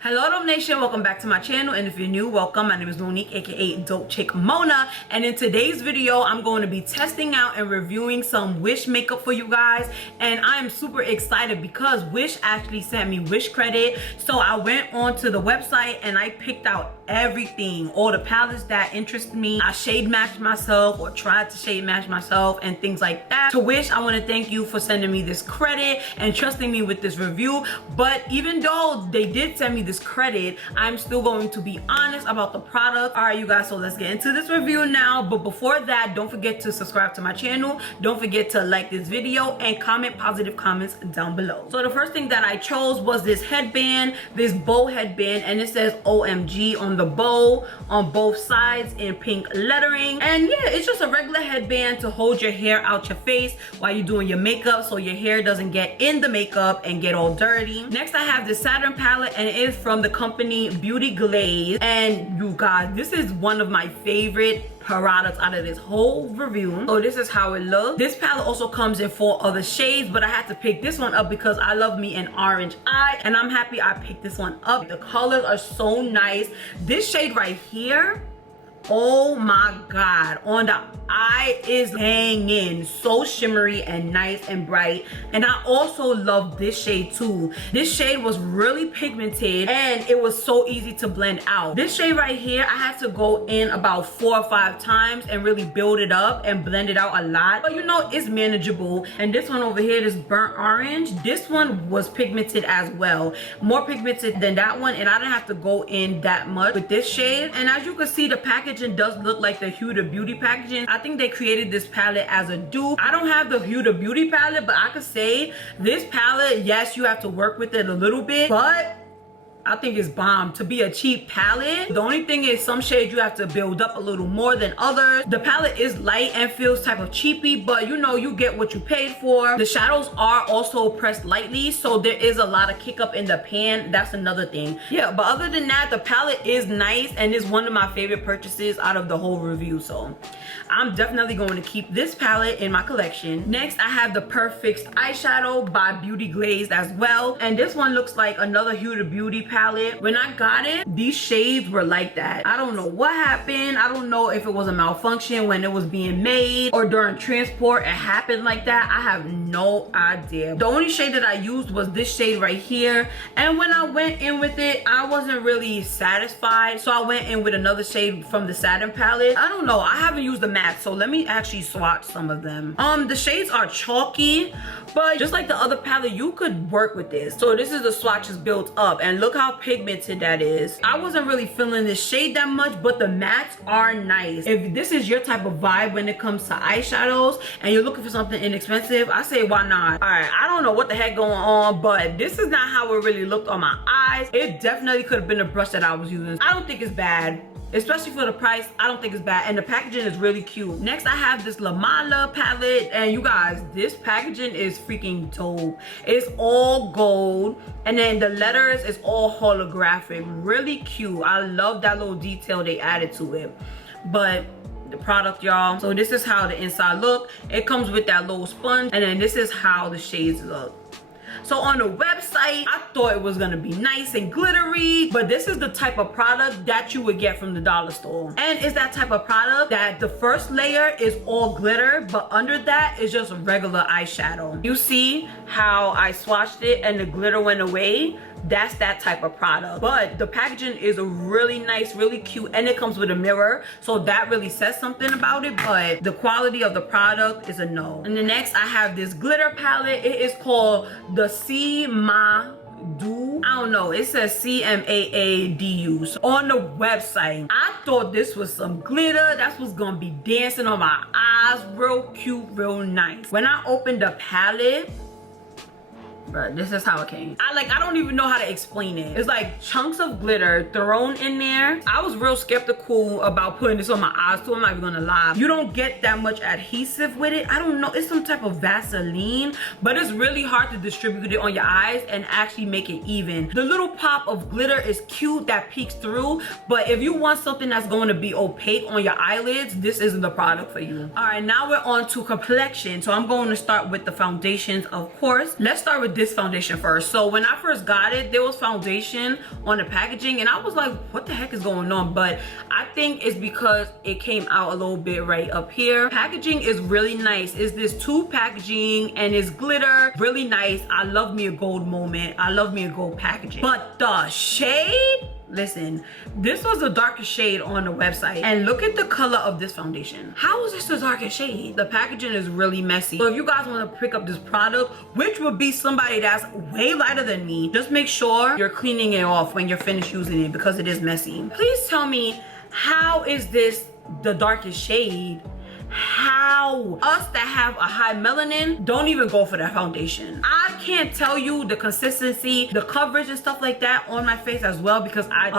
Hello Dope Nation, welcome back to my channel, and if you're new, welcome. My name is Monique, aka Dope Chick Mona, and in today's video I'm going to be testing out and reviewing some Wish makeup for you guys. And I'm super excited because Wish actually sent me Wish credit, so I went onto the website and I picked out everything, all the palettes that interest me. I shade matched myself or tried to shade match myself and things like that. To Wish, I want to thank you for sending me this credit and trusting me with this review. But even though they did send me this credit, I'm still going to be honest about the product. All right, you guys, so let's get into this review now. But before that, don't forget to subscribe to my channel. Don't forget to like this video and comment positive comments down below. So the first thing that I chose was this headband, this bow headband, and it says OMG on the bow on both sides in pink lettering. And yeah, it's just a regular headband to hold your hair out your face while you're doing your makeup, so your hair doesn't get in the makeup and get all dirty. Next, I have the SATURN palette, and it is from the company Beauty Glaze. And you guys, this is one of my favorite products out of this whole review. So this is how it looks. This palette also comes in 4 other shades, but I had to pick this one up because I love me an orange eye, and I'm happy I picked this one up. The colors are so nice. This shade right here, oh my god, on the eye is hanging, so shimmery and nice and bright. And I also love this shade too. This shade was really pigmented and it was so easy to blend out. This shade right here, I had to go in about 4 or 5 times and really build it up and blend it out a lot, but you know, it's manageable. And this one over here, this burnt orange, this one was pigmented as well, more pigmented than that one, and I didn't have to go in that much with this shade. And as you can see, the packaging does look like the Huda Beauty packaging. I think they created this palette as a dupe. I don't have the Huda Beauty palette, but I could say this palette, yes, you have to work with it a little bit, but I think it's bomb to be a cheap palette. The only thing is some shades you have to build up a little more than others. The palette is light and feels type of cheapy, but you know, you get what you paid for. The shadows are also pressed lightly, so there is a lot of kick up in the pan. That's another thing. Yeah, but other than that, the palette is nice and is one of my favorite purchases out of the whole review. So I'm definitely going to keep this palette in my collection. Next, I have the Perfect eyeshadow by Beauty Glaze as well. And this one looks like another Huda Beauty palette. When I got it, these shades were like that. I don't know what happened. I don't know if it was a malfunction when it was being made or during transport it happened like that. I have no idea. The only shade that I used was this shade right here, and when I went in with it, I wasn't really satisfied, so I went in with another shade from the SATURN palette. I don't know, I haven't used the matte, so let me actually swatch some of them. The shades are chalky, but just like the other palette, you could work with this. So this is the swatches built up, and look how pigmented that is. I wasn't really feeling this shade that much, but the mattes are nice. If this is your type of vibe when it comes to eyeshadows and you're looking for something inexpensive, I say why not. All right, I don't know what the heck going on, but this is not how it really looked on my eyes. It definitely could have been a brush that I was using. I don't think it's bad, especially for the price. I don't think it's bad, and the packaging is really cute. Next, I have this La Mala palette, and you guys, this packaging is freaking dope. It's all gold, and then the letters is all holographic. Really cute. I love that little detail they added to it. But the product, y'all, so this is how the inside look. It comes with that little sponge, and then this is how the shades look. So on the website, I thought it was gonna be nice and glittery, but this is the type of product that you would get from the dollar store. And it's that type of product that the first layer is all glitter, but under that is just regular eyeshadow. You see how I swatched it and the glitter went away? That's that type of product. But the packaging is really nice, really cute, and it comes with a mirror, so that really says something about it. But the quality of the product is a no. And the next, I have this glitter palette. It is called the CMAADU. I don't know, it says CMAADU. So on the website, I thought this was some glitter that's what's gonna be dancing on my eyes. Real cute, real nice. When I opened the palette, but this is how it came. I don't even know how to explain it. It's like chunks of glitter thrown in there. I was real skeptical about putting this on my eyes too, I'm not even gonna lie. You don't get that much adhesive with it. I don't know, it's some type of Vaseline, but it's really hard to distribute it on your eyes and actually make it even. The little pop of glitter is cute that peeks through, but if you want something that's going to be opaque on your eyelids, this isn't the product for you. All right, now we're on to complexion. So I'm going to start with the foundations, of course. Let's start with this foundation first. So when I first got it, there was foundation on the packaging and I was like, what the heck is going on? But I think it's because it came out a little bit right up here. Packaging is really nice. It's this tube packaging and it's glitter, really nice. I love me a gold moment. I love me a gold packaging. But the shade, listen, this was the darkest shade on the website and look at the color of this foundation. How is this the darkest shade? The packaging is really messy. So if you guys want to pick up this product, which would be somebody that's way lighter than me, just make sure you're cleaning it off when you're finished using it because it is messy. Please tell me, how is this the darkest shade? How? Us that have a high melanin don't even go for that foundation. I can't tell you the consistency, the coverage and stuff like that on my face as well because I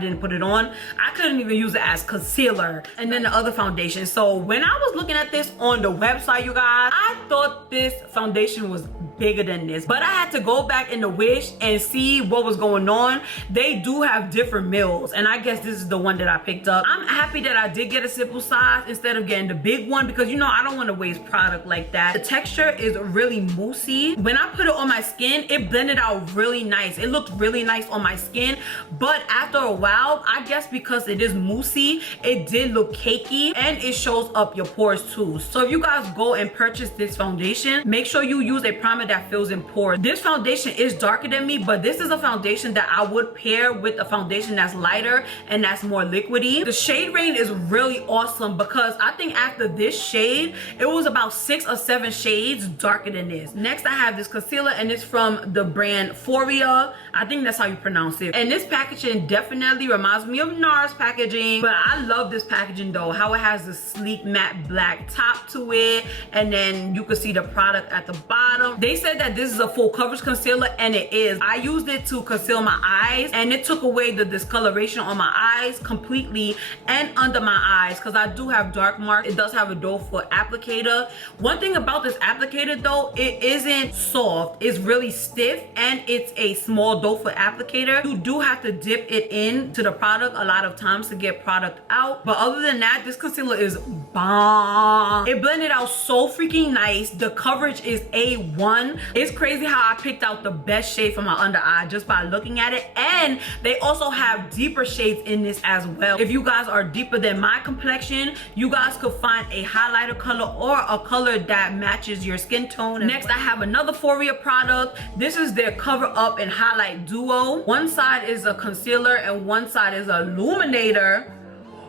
didn't put it on. I couldn't even use it as concealer and then the other foundation. So when I was looking at this on the website, you guys, I thought this foundation was bigger than this, but I had to go back in the Wish and see what was going on. They do have different mills and I guess this is the one that I picked up. I'm happy that I did get a simple size instead of getting the big one because you know I don't want to waste product like that. The texture is really moussey. When I put it on my skin, it blended out really nice. It looked really nice on my skin, but after a while, I guess because it is moussey, it did look cakey and it shows up your pores too. So if you guys go and purchase this foundation, make sure you use a primer that fills in pores. This foundation is darker than me, but this is a foundation that I would pair with a foundation that's lighter and that's more liquidy. The shade range is really awesome because I think after this shade, it was about 6 or 7 shades darker than this. Next, I have this concealer and it's from the brand PHOERA. I think that's how you pronounce it. And this packaging definitely reminds me of NARS packaging, but I love this packaging though, how it has the sleek matte black top to it and then you can see the product at the bottom. They said that this is a full coverage concealer and it is. I used it to conceal my eyes and it took away the discoloration on my eyes completely and under my eyes because I do have dark marks. It does have a doe foot applicator. One thing about this applicator though, it isn't soft. It's really stiff and it's a small doe foot applicator. You do have to dip it in to the product a lot of times to get product out, but other than that, this concealer is bomb. It blended out so freaking nice. The coverage is A1. It's crazy how I picked out the best shade for my under eye just by looking at it, and they also have deeper shades in this as well. If you guys are deeper than my complexion, you guys could find a highlighter color or a color that matches your skin tone. Next, I have another PHOERA product. This is their cover up and highlight duo. One side is a concealer and one side is a illuminator.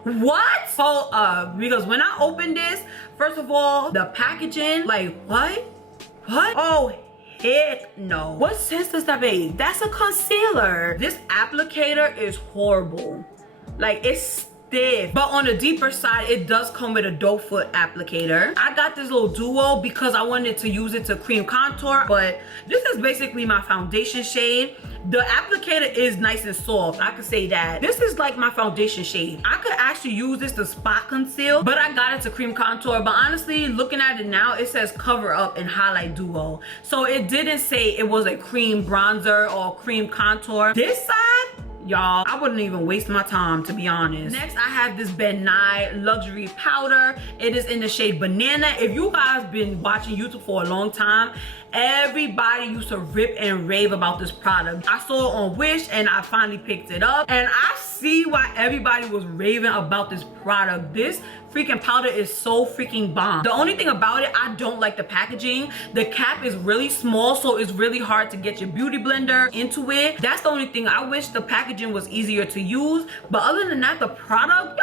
What? Hold up, because when I opened this, first of all, the packaging, like what? Oh, heck no. What sense does that make? That's a concealer. This applicator is horrible. Like, it's stiff, but on the deeper side it does come with a doe foot applicator. I got this little duo because I wanted to use it to cream contour, but this is basically my foundation shade. The applicator is nice and soft, I could say that. This is like my foundation shade. I could actually use this to spot conceal, but I got it to cream contour. But honestly, looking at it now, it says cover up and highlight duo, so it didn't say it was a cream bronzer or cream contour. This side, y'all, I wouldn't even waste my time, to be honest. Next, I have this Ben Nye luxury powder. It is in the shade Banana. If you guys been watching YouTube for a long time, everybody used to rip and rave about this product. I saw it on Wish and I finally picked it up, and I see why everybody was raving about this product. This freaking powder is so freaking bomb. The only thing about it, I don't like the packaging. The cap is really small, so it's really hard to get your beauty blender into it. That's the only thing. I wish the packaging was easier to use, but other than that, the product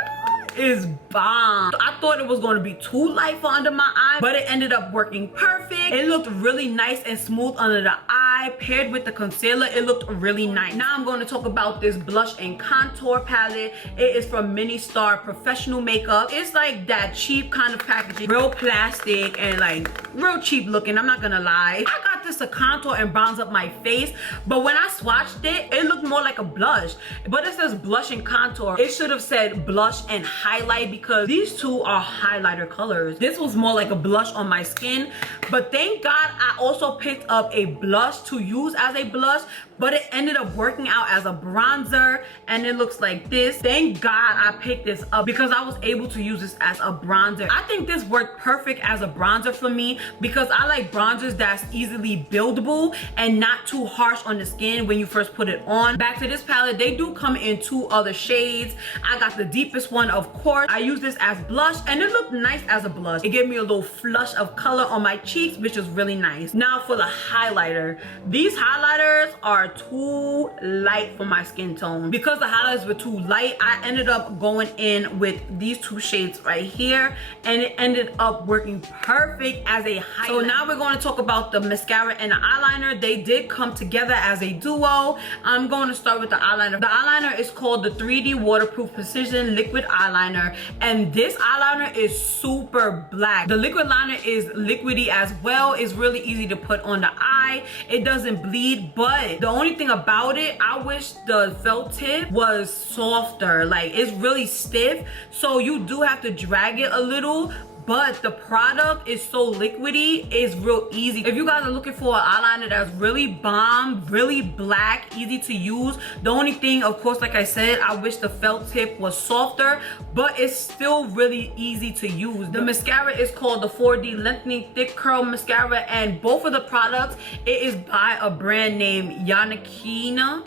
is bomb. I thought it was going to be too light for under my eye, but it ended up working perfect. It looked really nice and smooth under the eye. Paired with the concealer, it looked really nice. Now I'm going to talk about this blush and contour palette. It is from Mini Star Professional Makeup. It's like that cheap kind of packaging, real plastic and like real cheap looking, I'm not gonna lie. I got this to contour and bronze up my face, but when I swatched it, it looked more like a blush, but it says blush and contour. It should have said blush and highlight because these two are highlighter colors. This was more like a blush on my skin, but thank God I also picked up a blush to use as a blush, but it ended up working out as a bronzer, and it looks like this. Thank God I picked this up because I was able to use this as a bronzer. I think this worked perfect as a bronzer for me because I like bronzers that's easily buildable and not too harsh on the skin when you first put it on. Back to this palette, they do come in 2 other shades. I got the deepest one, of course. I use this as blush, and it looked nice as a blush. It gave me a little flush of color on my cheeks, which is really nice. Now for the highlighter. These highlighters are too light for my skin tone. Because the highlighters were too light, I ended up going in with these 2 shades right here, and it ended up working perfect as a highlight. So now we're going to talk about the mascara and the eyeliner. They did come together as a duo. I'm going to start with the eyeliner. The eyeliner is called the 3D Waterproof Precision Liquid Eyeliner, and this eyeliner is super black. The liquid liner is liquidy as well. It's really easy to put on the eye. It doesn't bleed, but the only thing about it, I wish the felt tip was softer. Like, it's really stiff, so you do have to drag it a little, but the product is so liquidy, it's real easy. If you guys are looking for an eyeliner that's really bomb, really black, easy to use, the only thing, of course, like I said, I wish the felt tip was softer, but it's still really easy to use. The mascara is called the 4D Lengthening Thick Curl Mascara, and both of the products, it is by a brand named Yanquina.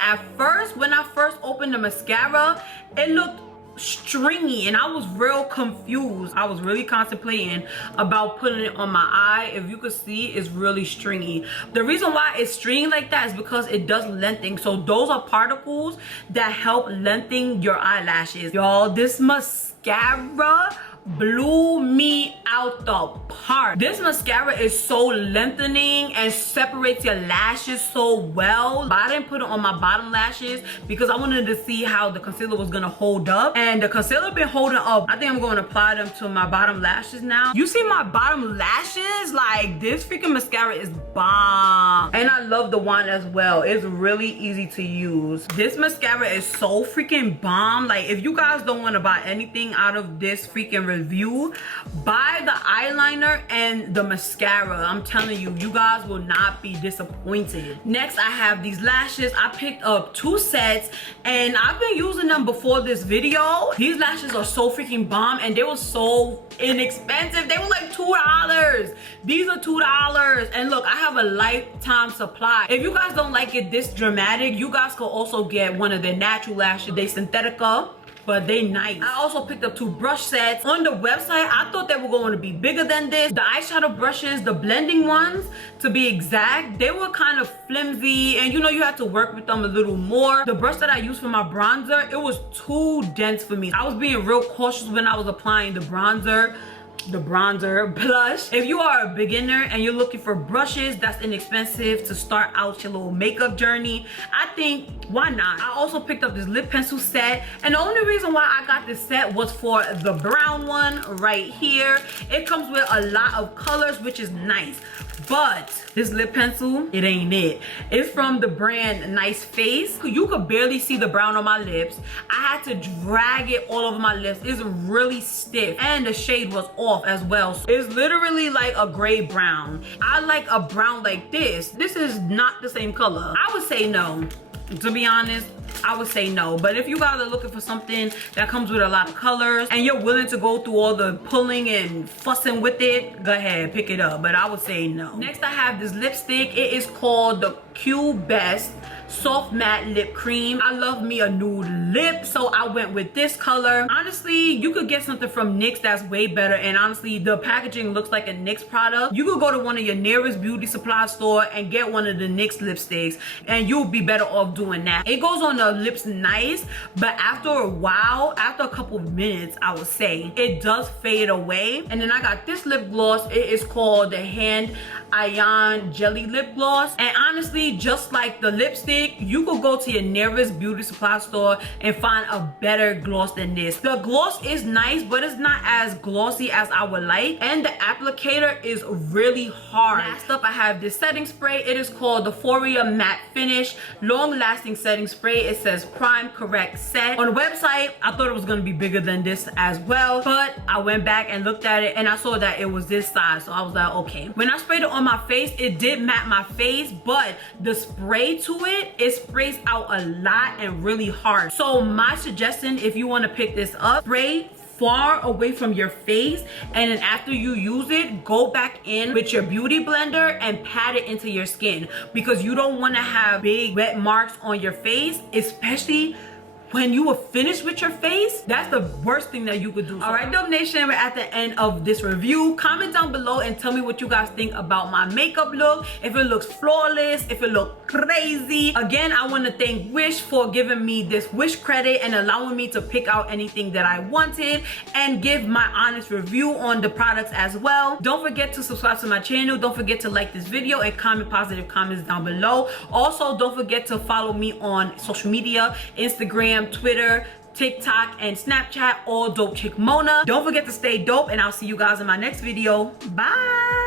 At first, when I first opened the mascara, it looked stringy and I was real confused. I was really contemplating about putting it on my eye. If you could see, it's really stringy. The reason why it's stringy like that is because it does lengthen. So those are particles that help lengthen your eyelashes. Y'all, this mascara blew me out the park. This mascara is so lengthening and separates your lashes so well. But I didn't put it on my bottom lashes because I wanted to see how the concealer was gonna hold up, and the concealer been holding up. I think I'm going to apply them to my bottom lashes now. You see my bottom lashes? Like, this freaking mascara is bomb, and I love the wand as well. It's really easy to use. This mascara is so freaking bomb. Like, if you guys don't want to buy anything out of this freaking review, buy the eyeliner and the mascara. I'm telling you, you guys will not be disappointed. Next, I have these lashes. I picked up 2 sets, and I've been using them before this video. These lashes are so freaking bomb, and they were so inexpensive. They were like $2. These are $2, and look, I have a lifetime supply. If you guys don't like it this dramatic, you guys could also get one of their natural lashes. They Synthetica, but they nice. I also picked up 2 brush sets. On the website, I thought they were going to be bigger than this. The eyeshadow brushes, the blending ones to be exact, they were kind of flimsy, and you know, you had to work with them a little more. The brush that I used for my bronzer, it was too dense for me. I was being real cautious when I was applying the bronzer blush. If you are a beginner and you're looking for brushes that's inexpensive to start out your little makeup journey, I think, why not? I also picked up this lip pencil set, and the only reason why I got this set was for the brown one right here. It comes with a lot of colors, which is nice, but this lip pencil, it ain't it. It's from the brand Nice Face. You could barely see the brown on my lips. I had to drag it all over my lips. It's really stiff, and the shade was off as well. So it's literally like a gray brown. I like a brown like this. This is not the same color. I would say no. To be honest, I would say no. But if you guys are looking for something that comes with a lot of colors and you're willing to go through all the pulling and fussing with it, go ahead, pick it up. But I would say no. Next, I have this lipstick. It is called the Q Best Soft Matte Lip Cream. I love me a nude lip, so I went with this color. Honestly, you could get something from NYX that's way better, and honestly, the packaging looks like a NYX product. You could go to one of your nearest beauty supply store and get one of the NYX lipsticks, and you'll be better off doing that. It goes on the lips nice, but after a while, after a couple of minutes, I would say, it does fade away. And then I got this lip gloss. It is called the Hand Ion Jelly Lip Gloss, and honestly, just like the lipstick, chick, you could go to your nearest beauty supply store and find a better gloss than this. The gloss is nice, but it's not as glossy as I would like, and the applicator is really hard. Last up, I have this setting spray. It is called the PHOERA Matte Finish Long Lasting Setting Spray. It says Prime Correct Set. On the website, I thought it was gonna be bigger than this as well, but I went back and looked at it and I saw that it was this size, so I was like, okay. When I sprayed it on my face, it did matte my face, but the spray to it sprays out a lot and really hard. So my suggestion, if you want to pick this up, spray far away from your face, and then after you use it, go back in with your beauty blender and pat it into your skin, because you don't want to have big wet marks on your face, especially when you are finished with your face. That's the worst thing that you could do. All right, Dope Nation, we're at the end of this review. Comment down below and tell me what you guys think about my makeup look, if it looks flawless, if it looks crazy. Again, I want to thank Wish for giving me this Wish credit and allowing me to pick out anything that I wanted and give my honest review on the products as well. Don't forget to subscribe to my channel. Don't forget to like this video and comment positive comments down below. Also, don't forget to follow me on social media, Instagram, Twitter, TikTok, and Snapchat, all Dope Chick Mona. Don't forget to stay dope, and I'll see you guys in my next video. Bye.